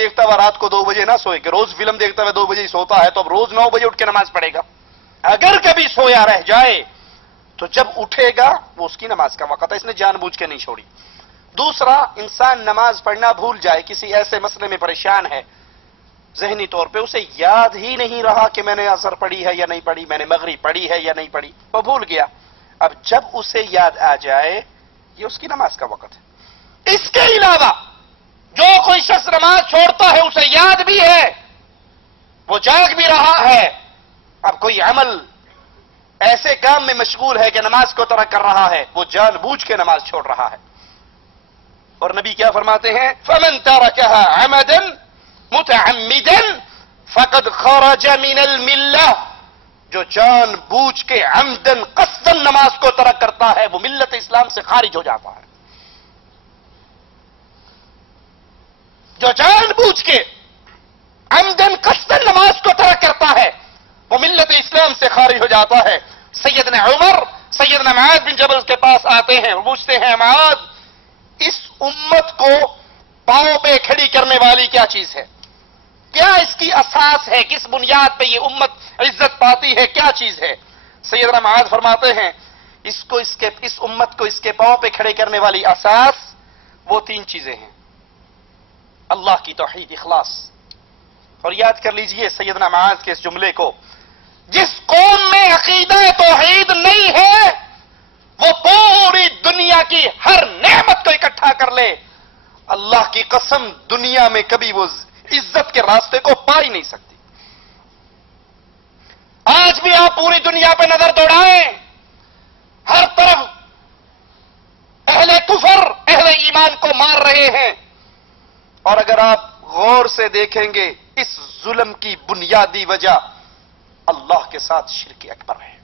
دیکھتا ہوا رات کو 2 بجے نہ سوئے کہ روز فلم دیکھتا ہوا 2 بجے ہی سوتا ہے تو اب روز 9 بجے اٹھ کے نماز پڑھے گا. اگر کبھی سویا رہ جائے تو جب اٹھے گا وہ اس کی نماز کا وقت ہے، اس نے جان بوجھ کے نہیں چھوڑی. دوسرا، انسان نماز پڑھنا بھول جائے، کسی ایسے مسئلے میں پریشان ہے ذہنی طور پہ، اسے یاد ہی نہیں رہا کہ میں نے عصر پڑھی ہے یا نہیں پڑھی، میں نے مغرب پڑھی ہے یا نہیں پڑھی، وہ بھول گیا. اب جب اسے یاد آ جائے یہ اس کی نماز کا وقت ہے. اس کے علاوہ جو کوئی شخص نماز چھوڑتا ہے اسے یاد بھی ہے، وہ جاگ بھی رہا ہے، اب کوئی عمل ایسے کام میں مشغول ہے کہ نماز کو ترک کر رہا ہے، وہ جان بوجھ کے نماز چھوڑ رہا ہے. اور نبی کیا فرماتے ہیں؟ فمن ترکها عمدا متعمدا فقد خرج من الملہ، جو جان بوجھ کے عمدن قصدن نماز کو ترک کرتا ہے وہ ملت اسلام سے خارج ہو جاتا ہے. جو جان بوجھ کے عمدن قصدن نماز کو ترک کرتا ہے وہ ملت اسلام سے خارج ہو جاتا ہے. سیدنا عمر سیدنا معاذ بن جبل کے پاس آتے ہیں اور پوچھتے ہیں معاذ، اس امت کو پاؤں پہ کھڑی کرنے والی کیا چیز ہے؟ کیا اس کی اساس ہے؟ کس بنیاد پہ یہ امت عزت پاتی ہے؟ کیا چیز ہے؟ سیدنا معاذ فرماتے ہیں اس امت کو اس کے پاؤں پہ کھڑے کرنے والی اساس وہ 3 چیزیں ہیں: اللہ کی توحید، اخلاص. اور یاد کر لیجئے سیدنا معاذ کے اس جملے کو، جس قوم میں عقیدہ توحید نہیں ہے وہ پوری دنیا کی ہر نعمت کو اکٹھا کر لے، اللہ کی قسم دنیا میں کبھی وہ عزت کے راستے کو پا ہی نہیں سکتی. آج بھی آپ پوری دنیا پہ نظر دوڑائیں، ہر طرف اہل کفر اہل ایمان کو مار رہے ہیں. اور اگر آپ غور سے دیکھیں گے اس ظلم کی بنیادی وجہ اللہ کے ساتھ شرک اکبر ہے.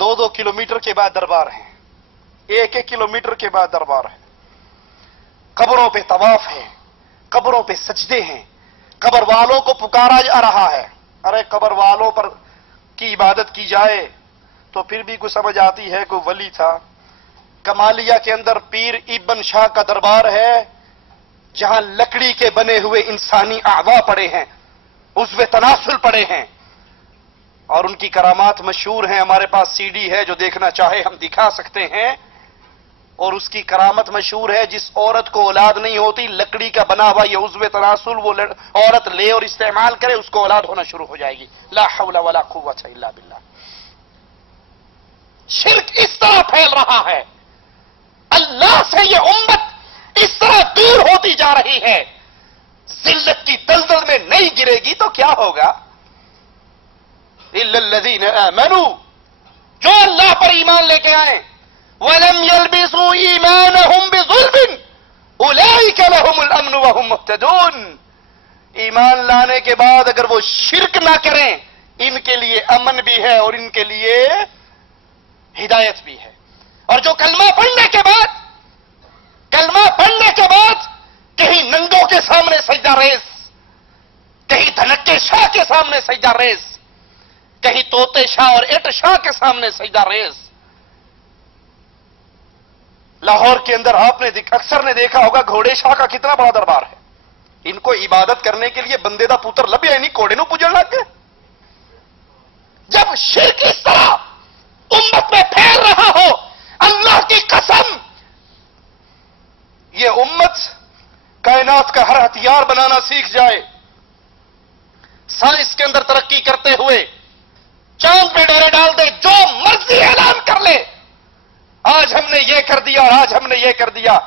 2-2 کلومیٹر کے بعد دربار ہیں، 1-1 کلومیٹر کے بعد دربار ہے. قبروں پہ طواف ہے، قبروں پہ سجدے ہیں، قبر والوں کو پکارا جا رہا ہے. ارے قبر والوں پر کی عبادت کی جائے تو پھر بھی کوئی سمجھ آتی ہے، کوئی ولی تھا. کمالیہ کے اندر پیر ابن شاہ کا دربار ہے جہاں لکڑی کے بنے ہوئے انسانی اعضاء پڑے ہیں، عضو تناسل پڑے ہیں، اور ان کی کرامات مشہور ہیں. ہمارے پاس سی ڈی ہے، جو دیکھنا چاہے ہم دکھا سکتے ہیں. اور اس کی کرامت مشہور ہے، جس عورت کو اولاد نہیں ہوتی لکڑی کا بنا ہوا یہ عضو تناسل وہ عورت لے اور استعمال کرے، اس کو اولاد ہونا شروع ہو جائے گی. لا حول ولا قوت الا باللہ. شرک اس طرح پھیل رہا ہے، اللہ سے یہ امت اس طرح دور ہوتی جا رہی ہے. ذلت کی دلدل میں نہیں گرے گی تو کیا ہوگا؟ الا الذین آمنوا، جو اللہ پر ایمان لے کے آئے، وَلَمْ يَلْبِسُوا إِيمَانَهُمْ بِظُلْمٍ أُولَئِكَ لَهُمُ الْأَمْنُ وَهُمْ مُهْتَدُونَ. ایمان لانے کے بعد اگر وہ شرک نہ کریں ان کے لیے امن بھی ہے اور ان کے لیے ہدایت بھی ہے. اور جو کلمہ پڑھنے کے بعد کہیں ننگوں کے سامنے سجدہ ریز، کہیں دھنکے شاہ کے سامنے سجدہ ریز، کہیں طوطے شاہ اور اٹ شاہ کے سامنے سجدہ ریز. لاہور کے اندر آپ نے اکثر نے دیکھا ہوگا گھوڑے شاہ کا کتنا بڑا دربار ہے. ان کو عبادت کرنے کے لیے بندے دا پوتر لبیا نہیں، کوڑے نو پوجن لگ گئے. جب شرک اس طرح امت میں پھیل رہا ہو، اللہ کی قسم یہ امت کائنات کا ہر ہتھیار بنانا سیکھ جائے، سائنس کے اندر ترقی کرتے ہوئے چاند پہ ڈورے ڈال دے، جو مرضی اعلان کر لے، آج ہم نے یہ کر دیا اور آج ہم نے یہ کر دیا.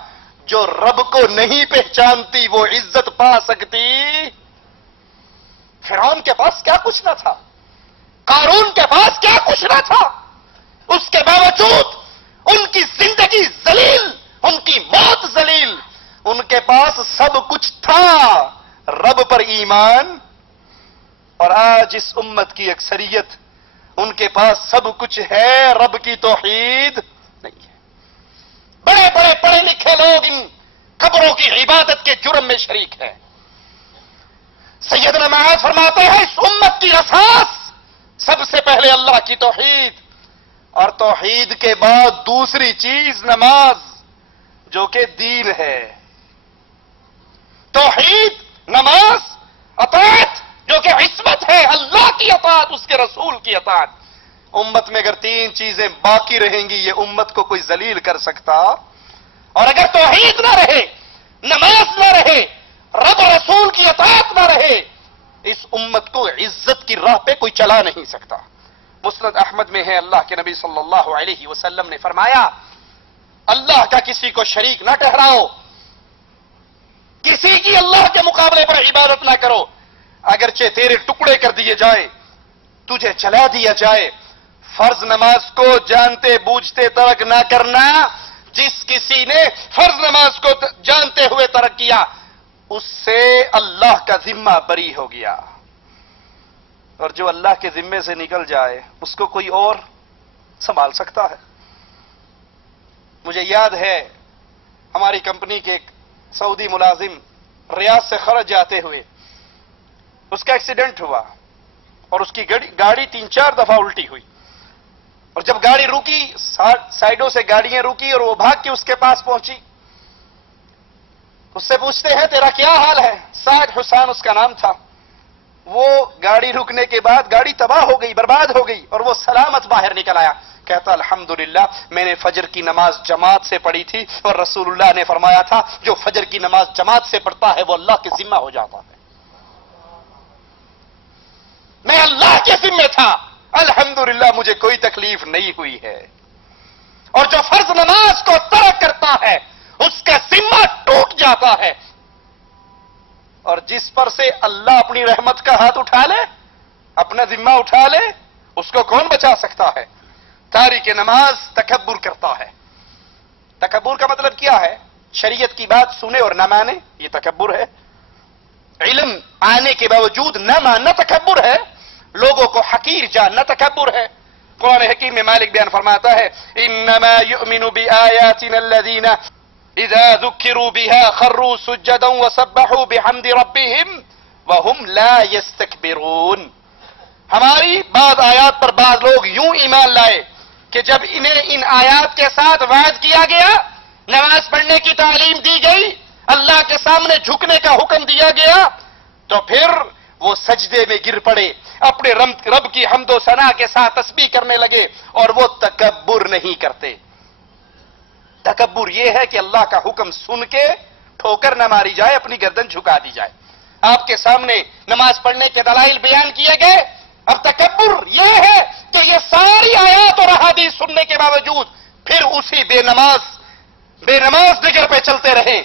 جو رب کو نہیں پہچانتی وہ عزت پا سکتی؟ فرعون کے پاس کیا کچھ نہ تھا، قارون کے پاس کیا کچھ نہ تھا، اس کے باوجود ان کی زندگی ذلیل، ان کی موت ذلیل. ان کے پاس سب کچھ تھا، رب پر ایمان. اور آج اس امت کی اکثریت ان کے پاس سب کچھ ہے، رب کی توحید نہیں ہے. بڑے بڑے پڑھے لکھے لوگ ان قبروں کی عبادت کے جرم میں شریک ہیں. سیدنا معاذ فرماتے ہیں اس امت کی اساس سب سے پہلے اللہ کی توحید، اور توحید کے بعد دوسری چیز نماز جو کہ دین ہے. توحید، نماز، اطاعت جو کہ عصمت ہے، اللہ کی اطاعت، اس کے رسول کی اطاعت. امت میں اگر تین چیزیں باقی رہیں گی یہ امت کو کوئی ذلیل کر سکتا؟ اور اگر توحید نہ رہے، نماز نہ رہے، رب رسول کی اطاعت نہ رہے، اس امت کو عزت کی راہ پہ کوئی چلا نہیں سکتا. مسند احمد میں ہے، اللہ کے نبی صلی اللہ علیہ وسلم نے فرمایا اللہ کا کسی کو شریک نہ ٹھہراؤ، کسی کی اللہ کے مقابلے پر عبادت نہ کرو، اگرچہ تیرے ٹکڑے کر دیے جائیں، تجھے جلا دیا جائے. فرض نماز کو جانتے بوجھتے ترک نہ کرنا. جس کسی نے فرض نماز کو جانتے ہوئے ترک کیا اس سے اللہ کا ذمہ بری ہو گیا، اور جو اللہ کے ذمے سے نکل جائے اس کو کوئی اور سنبھال سکتا ہے؟ مجھے یاد ہے ہماری کمپنی کے ایک سعودی ملازم ریاض سے خرج جاتے ہوئے اس کا ایکسیڈنٹ ہوا اور اس کی گاڑی 3-4 دفعہ الٹی ہوئی، اور جب گاڑی رکی سائڈوں سے گاڑیاں رکی اور وہ بھاگ کے اس کے پاس پہنچی. اس سے پوچھتے ہیں تیرا کیا حال ہے؟ سعد حسین اس کا نام تھا. وہ گاڑی رکنے کے بعد گاڑی تباہ ہو گئی، برباد ہو گئی، اور وہ سلامت باہر نکل آیا. کہتا الحمدللہ میں نے فجر کی نماز جماعت سے پڑھی تھی اور رسول اللہ نے فرمایا تھا جو فجر کی نماز جماعت سے پڑھتا ہے وہ اللہ کے ذمہ ہو جاتا ہے. میں اللہ کے ذمہ تھا، الحمدللہ مجھے کوئی تکلیف نہیں ہوئی ہے. اور جو فرض نماز کو ترک کرتا ہے اس کا ذمہ ٹوٹ جاتا ہے، اور جس پر سے اللہ اپنی رحمت کا ہاتھ اٹھا لے، اپنا ذمہ اٹھا لے، اس کو کون بچا سکتا ہے؟ تارک نماز تکبر کرتا ہے. تکبر کا مطلب کیا ہے؟ شریعت کی بات سنے اور نہ مانے، یہ تکبر ہے. علم آنے کے باوجود نہ ماننا تکبر ہے. لوگوں کو حقیر جاننا تکبر ہے. قرآن حکیم میں مالک بیان فرماتا ہے انما یؤمن بآیاتنا الذین اذا ذکروا بها خروا سجدا وسبحوا بحمد ربهم وهم لا يستكبرون. ہماری بعض آیات پر بعض لوگ یوں ایمان لائے کہ جب انہیں ان آیات کے ساتھ وعظ کیا گیا، نماز پڑھنے کی تعلیم دی گئی، اللہ کے سامنے جھکنے کا حکم دیا گیا، تو پھر وہ سجدے میں گر پڑے، اپنے رب کی حمد و ثنا کے ساتھ تسبیح کرنے لگے، اور وہ تکبر نہیں کرتے. تکبر یہ ہے کہ اللہ کا حکم سن کے ٹھوکر نہ ماری جائے، اپنی گردن جھکا دی جائے. آپ کے سامنے نماز پڑھنے کے دلائل بیان کیے گئے. اب تکبر یہ ہے کہ یہ ساری آیات اور احادیث سننے کے باوجود پھر اسی بے نماز دیگر پہ چلتے رہیں،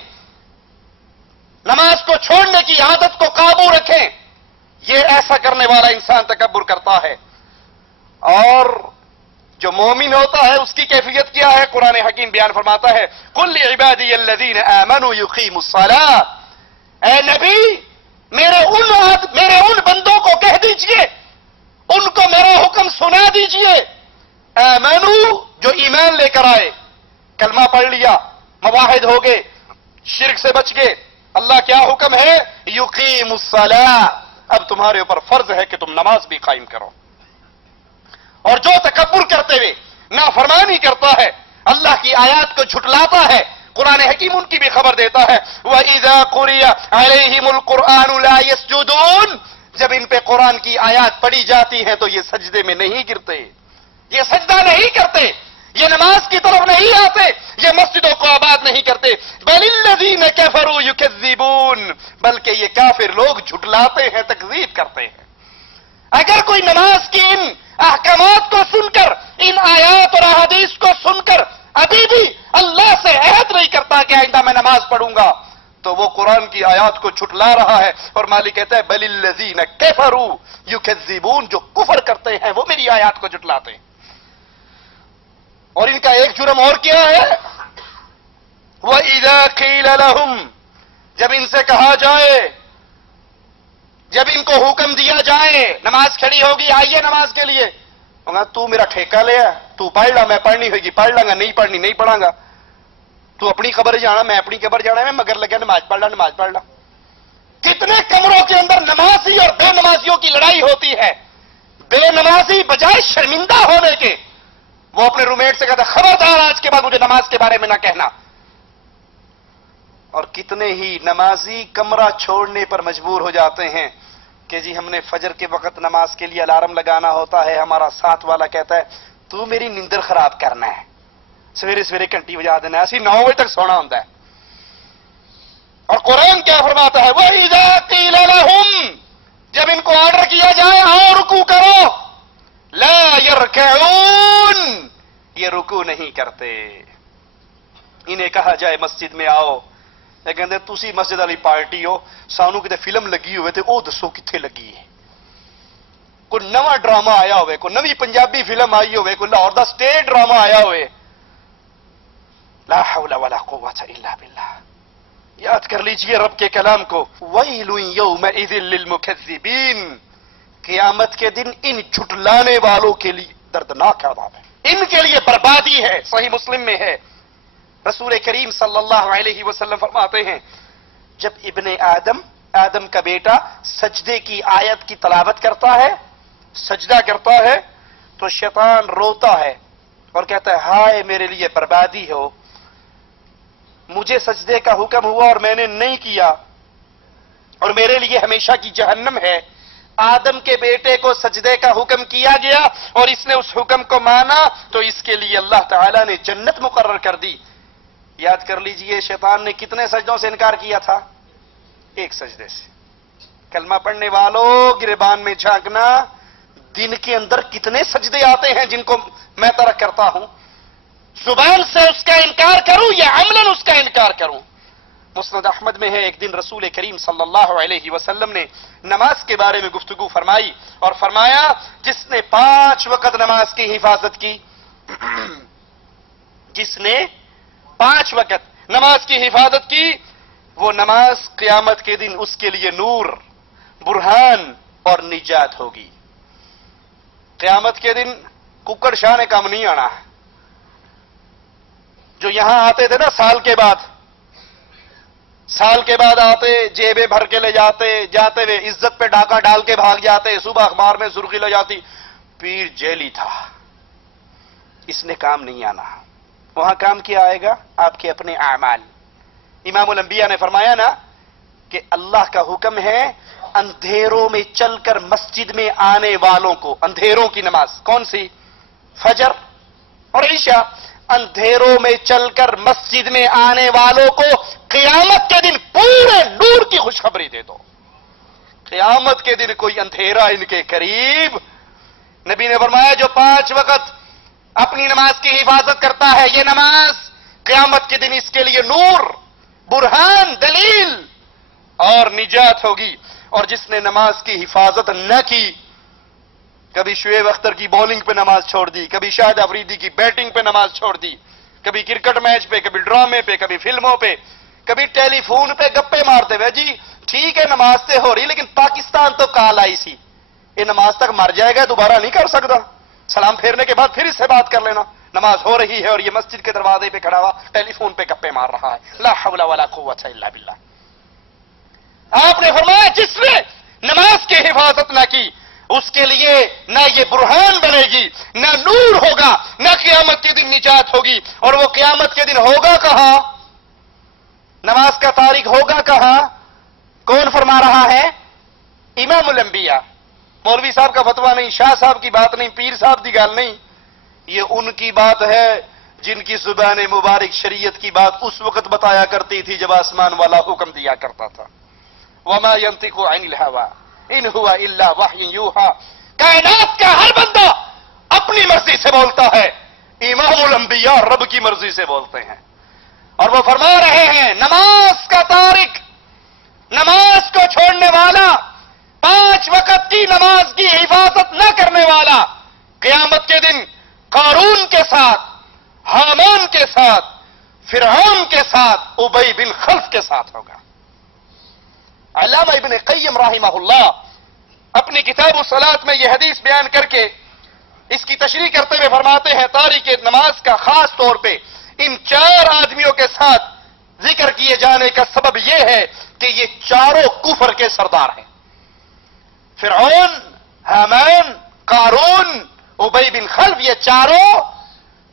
نماز کو چھوڑنے کی عادت کو قابو رکھیں. یہ ایسا کرنے والا انسان تکبر کرتا ہے. اور جو مومن ہوتا ہے اس کی کیفیت کیا ہے؟ قرآن حکیم بیان فرماتا ہے قل لعبادی الذین آمنوا یقیموا الصلاۃ. اے نبی میرے ان بندوں کو کہہ دیجئے، ان کو میرا حکم سنا دیجئے، آمنوا جو ایمان لے کر آئے، کلمہ پڑھ لیا، موحد ہو گئے، شرک سے بچ گئے. اللہ کیا حکم ہے؟ یقیموا الصلاۃ. اب تمہارے اوپر فرض ہے کہ تم نماز بھی قائم کرو. اور جو تکبر کرتے ہوئے نافرمانی کرتا ہے، اللہ کی آیات کو جھٹلاتا ہے، قرآن حکیم ان کی بھی خبر دیتا ہے وَإِذَا قُرِئَ عَلَيْهِمُ الْقُرْآنُ لَا يَسْجُدُونَ. جب ان پہ قرآن کی آیات پڑھی جاتی ہیں تو یہ سجدے میں نہیں گرتے، یہ سجدہ نہیں کرتے، یہ نماز کی طرف نہیں آتے، یہ مسجدوں کو آباد نہیں کرتے. بَلِ الَّذِينَ كَفَرُوا يُكَذِّبُونَ. بلکہ یہ کافر لوگ جھٹلاتے ہیں، تکذیب کرتے ہیں. اگر کوئی نماز کی ان احکامات کو سن کر، ان آیات اور احادیث کو سن کر ابھی بھی اللہ سے عہد نہیں کرتا کہ آئندہ میں نماز پڑھوں گا، تو وہ قرآن کی آیات کو جھٹلا رہا ہے. اور مالک کہتا ہے بل الذین کفروا یکذبون. جو کفر کرتے ہیں وہ میری آیات کو جھٹلاتے ہیں. اور ان کا ایک جرم اور کیا ہے؟ وَإِذَا قِيلَ لَهُمْ. جب ان سے کہا جائے، جب ان کو حکم دیا جائے نماز کھڑی ہوگی آئیے نماز کے لیے، تو میرا ٹھیکہ لیا، تو پڑھ لا، میں پڑھنی ہوگی پڑھ لوں گا، نہیں پڑھنی نہیں پڑھاں گا. تو اپنی قبر جانا، میں اپنی قبر جانا، میں مگر لگا نماز پڑھ لا نماز پڑھ لا. کتنے کمروں کے اندر نمازی اور بے نمازیوں کی لڑائی ہوتی ہے. بے نمازی بجائے شرمندہ ہونے کے وہ اپنے روم میٹ سے کہتا خبردار آج کے بعد مجھے نماز کے بارے میں نہ کہنا. اور کتنے ہی نمازی کمرہ چھوڑنے پر مجبور ہو جاتے ہیں کہ جی ہم نے فجر کے وقت نماز کے لیے الارم لگانا ہوتا ہے، ہمارا ساتھ والا کہتا ہے تو میری نیندر خراب کرنا ہے، سویرے سویرے گھنٹی بجا دینا ہے، اسی 9 بجے تک سونا ہوتا ہے۔ اور قرآن کیا فرماتا ہے، وَإِذَا قِيلَ لَهُمْ، جب ان کو آرڈر کیا جائے آؤ رکوع کرو، لَا يَرْكَعُونَ، یہ رکوع نہیں کرتے۔ انہیں کہا جائے مسجد میں آؤ، یہ کہتے ہیں تسی مسجد والی پارٹی ہو، سانو کتے فلم لگی ہوئے تھے، او دسو کتھے لگی ہے، کوئی نواں ڈرامہ آیا ہوئے، کوئی نوی پنجابی فلم آئی ہوئے، کوئی لاہور دا سٹیٹ ڈرامہ آیا ہوئے۔ لا حول ولا قوة الا باللہ، یاد کر لیجئے رب کے کلام کو، وَيْلٌ يَوْمَئِذٍ لِّلْمُكَذِّبِينَ، قیامت کے دن ان جھٹلانے والوں کے لیے دردناک عذاب ہے، ان کے لیے بربادی ہے۔ صحیح مسلم میں ہے، رسول کریم صلی اللہ علیہ وسلم فرماتے ہیں جب ابن آدم کا بیٹا سجدے کی آیت کی تلاوت کرتا ہے، سجدہ کرتا ہے، تو شیطان روتا ہے اور کہتا ہے ہائے میرے لیے بربادی ہو، مجھے سجدے کا حکم ہوا اور میں نے نہیں کیا اور میرے لیے ہمیشہ کی جہنم ہے۔ آدم کے بیٹے کو سجدے کا حکم کیا گیا اور اس نے اس حکم کو مانا تو اس کے لیے اللہ تعالیٰ نے جنت مقرر کر دی۔ یاد کر لیجئے شیطان نے کتنے سجدوں سے انکار کیا تھا؟ ایک سجدے سے۔ کلمہ پڑھنے والوں گریبان میں جھانکنا، دن کے اندر کتنے سجدے آتے ہیں جن کو میں ترک کرتا ہوں، زبان سے اس کا انکار کروں یا عملاً اس کا انکار کروں۔ مسند احمد میں ہے ایک دن رسول کریم صلی اللہ علیہ وسلم نے نماز کے بارے میں گفتگو فرمائی اور فرمایا جس نے 5 وقت نماز کی حفاظت کی، جس نے 5 وقت نماز کی حفاظت کی، وہ نماز قیامت کے دن اس کے لیے نور، برہان اور نجات ہوگی۔ قیامت کے دن ککڑ شاہ نے کام نہیں آنا، جو یہاں آتے تھے نا سال کے بعد آتے، جیبیں بھر کے لے جاتے ہوئے عزت پہ ڈاکہ ڈال کے بھاگ جاتے، صبح اخبار میں سرخی لے جاتی پیر جیلی تھا، اس نے کام نہیں آنا۔ وہاں کام کیا آئے گا؟ آپ کے اپنے اعمال۔ امام الانبیاء نے فرمایا نا کہ اللہ کا حکم ہے اندھیروں میں چل کر مسجد میں آنے والوں کو، اندھیروں کی نماز کون سی؟ فجر اور عشاء، اندھیروں میں چل کر مسجد میں آنے والوں کو قیامت کے دن پورے نور کی خوشخبری دے دو۔ قیامت کے دن کوئی اندھیرا ان کے قریب۔ نبی نے فرمایا جو 5 وقت اپنی نماز کی حفاظت کرتا ہے، یہ نماز قیامت کے دن اس کے لیے نور، برہان، دلیل اور نجات ہوگی۔ اور جس نے نماز کی حفاظت نہ کی، کبھی شعیب اختر کی بولنگ پہ نماز چھوڑ دی، کبھی شاہد افریدی کی بیٹنگ پہ نماز چھوڑ دی، کبھی کرکٹ میچ پہ، کبھی ڈرامے پہ، کبھی فلموں پہ، کبھی ٹیلی فون پہ گپے مارتے ہوئے، جی ٹھیک ہے نماز تے ہو رہی لیکن پاکستان تو کال آئی سی، یہ نماز تک مر جائے گا دوبارہ نہیں کر سکتا، سلام پھیرنے کے بعد پھر اس سے بات کر لینا، نماز ہو رہی ہے اور یہ مسجد کے دروازے پہ کھڑا ہوا ٹیلی فون پہ گپے مار رہا ہے۔ لا حول ولا قوت الا باللہ۔ آپ نے فرمایا جس نے نماز کی حفاظت نہ کی اس کے لیے نہ یہ برہان بنے گی، نہ نور ہوگا، نہ قیامت کے دن نجات ہوگی۔ اور وہ قیامت کے دن ہوگا کہاں؟ نماز کا تارک ہوگا کہاں؟ کون فرما رہا ہے؟ امام الانبیاء۔ مولوی صاحب کا فتویٰ نہیں، شاہ صاحب کی بات نہیں، پیر صاحب کی گال نہیں، یہ ان کی بات ہے جن کی زبان مبارک شریعت کی بات اس وقت بتایا کرتی تھی جب آسمان والا حکم دیا کرتا تھا۔ وما ينطق عن الهوى ان هو الا وحی یوحى، کائنات کا ہر بندہ اپنی مرضی سے بولتا ہے، امام الانبیاء رب کی مرضی سے بولتے ہیں۔ اور وہ فرما رہے ہیں نماز کا تارک، نماز کو چھوڑنے والا، 5 وقت کی نماز کی حفاظت نہ کرنے والا، قیامت کے دن قارون کے ساتھ، حامان کے ساتھ، فرعون کے ساتھ، ابی بن خلف کے ساتھ ہوگا۔ علامہ ابن قیم رحمہ اللہ اپنی کتاب الصلاۃ میں یہ حدیث بیان کر کے اس کی تشریح کرتے ہوئے فرماتے ہیں تاریک نماز کا خاص طور پہ ان 4 آدمیوں کے ساتھ ذکر کیے جانے کا سبب یہ ہے کہ یہ چاروں کفر کے سردار ہیں، فرعون، حامان، قارون، ابی بن خلف، یہ چاروں